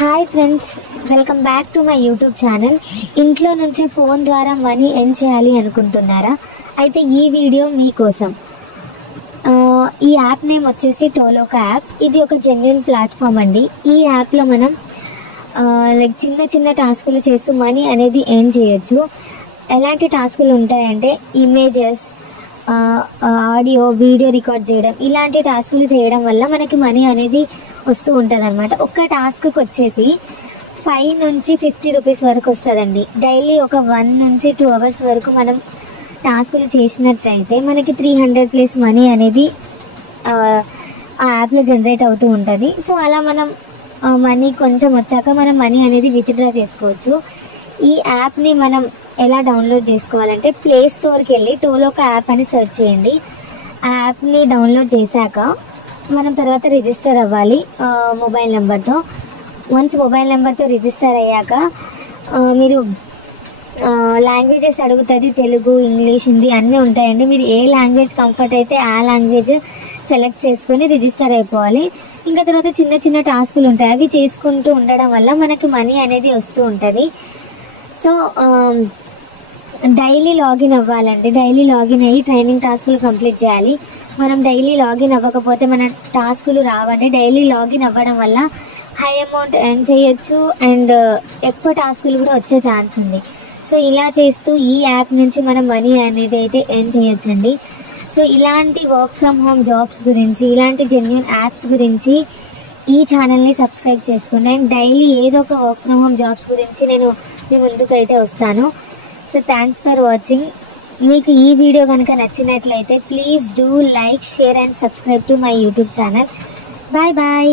Hi friends, welcome back to my YouTube channel. ఇంట్లో నుంచి phone ద్వారా మనీ ఎర్న్ చేయాలి అనుకుంటున్నారా? అయితే ఈ వీడియో మీకోసం. ఈ యాప్ నేమ్ వచ్చేసి టోలోకా యాప్. ఇది ఒక జెన్యున్ ప్లాట్ఫామ్ అండి. ఈ యాప్లో మనం చిన్న చిన్న టాస్కులు చేస్తూ మనీ అనేది ఎర్న్ చేయొచ్చు. ఎలాంటి టాస్కులు ఉంటాయంటే ఇమేజెస్, ఆడియో, వీడియో రికార్డ్ చేయడం, ఇలాంటి టాస్కులు చేయడం వల్ల మనకి మనీ అనేది వస్తూ ఉంటుంది అనమాట. ఒక్క టాస్క్కి వచ్చేసి 5 నుంచి 50 రూపీస్ వరకు వస్తుందండి. డైలీ ఒక 1 నుంచి 2 అవర్స్ వరకు మనం టాస్కులు చేసినట్లయితే మనకి 300+ మనీ అనేది ఆ యాప్లో జనరేట్ అవుతూ ఉంటుంది. సో అలా మనం మనీ కొంచెం వచ్చాక మనం మనీ అనేది విత్డ్రా చేసుకోవచ్చు. ఈ యాప్ని మనం ఎలా డౌన్లోడ్ చేసుకోవాలంటే ప్లే స్టోర్కి వెళ్ళి టోలోకా యాప్ అని సెర్చ్ చేయండి. ఆ యాప్ని డౌన్లోడ్ చేశాక మనం తర్వాత రిజిస్టర్ అవ్వాలి మొబైల్ నెంబర్తో. వన్స్ మొబైల్ నెంబర్తో రిజిస్టర్ అయ్యాక మీరు లాంగ్వేజెస్ అడుగుతుంది. తెలుగు, ఇంగ్లీష్, హిందీ అన్నీ ఉంటాయండి. మీరు ఏ లాంగ్వేజ్ కంఫర్ట్ అయితే ఆ లాంగ్వేజ్ సెలెక్ట్ చేసుకొని రిజిస్టర్ అయిపోవాలి. ఇంకా తర్వాత చిన్న చిన్న టాస్కులు ఉంటాయి. అవి చేసుకుంటూ ఉండడం వల్ల మనకి మనీ అనేది వస్తూ ఉంటుంది. సో డైలీ లాగిన్ అవ్వాలండి. డైలీ లాగిన్ అయ్యి ట్రైనింగ్ టాస్కులు కంప్లీట్ చేయాలి. మనం డైలీ లాగిన్ అవ్వకపోతే మన టాస్కులు రావండి. డైలీ లాగిన్ అవ్వడం వల్ల హై అమౌంట్ ఎర్న్ చేయొచ్చు అండ్ ఎక్కువ టాస్కులు కూడా వచ్చే ఛాన్స్ ఉంది. సో ఇలా చేస్తూ ఈ యాప్ నుంచి మనం మనీ అనేది అయితే ఎర్న్ చేయొచ్చండి. సో ఇలాంటి వర్క్ ఫ్రమ్ హోమ్ జాబ్స్ గురించి, ఇలాంటి జెన్యూన్ యాప్స్ గురించి ఈ ఛానల్ని సబ్స్క్రైబ్ చేసుకోండి. అండ్ డైలీ ఏదో ఒక వర్క్ ఫ్రమ్ హోమ్ జాబ్స్ గురించి నేను మీ ముందుకైతే వస్తాను. So thanks for watching. మీకు ఈ వీడియో కనుక నచ్చినట్లయితే please do like, share and subscribe to my YouTube channel. Bye bye.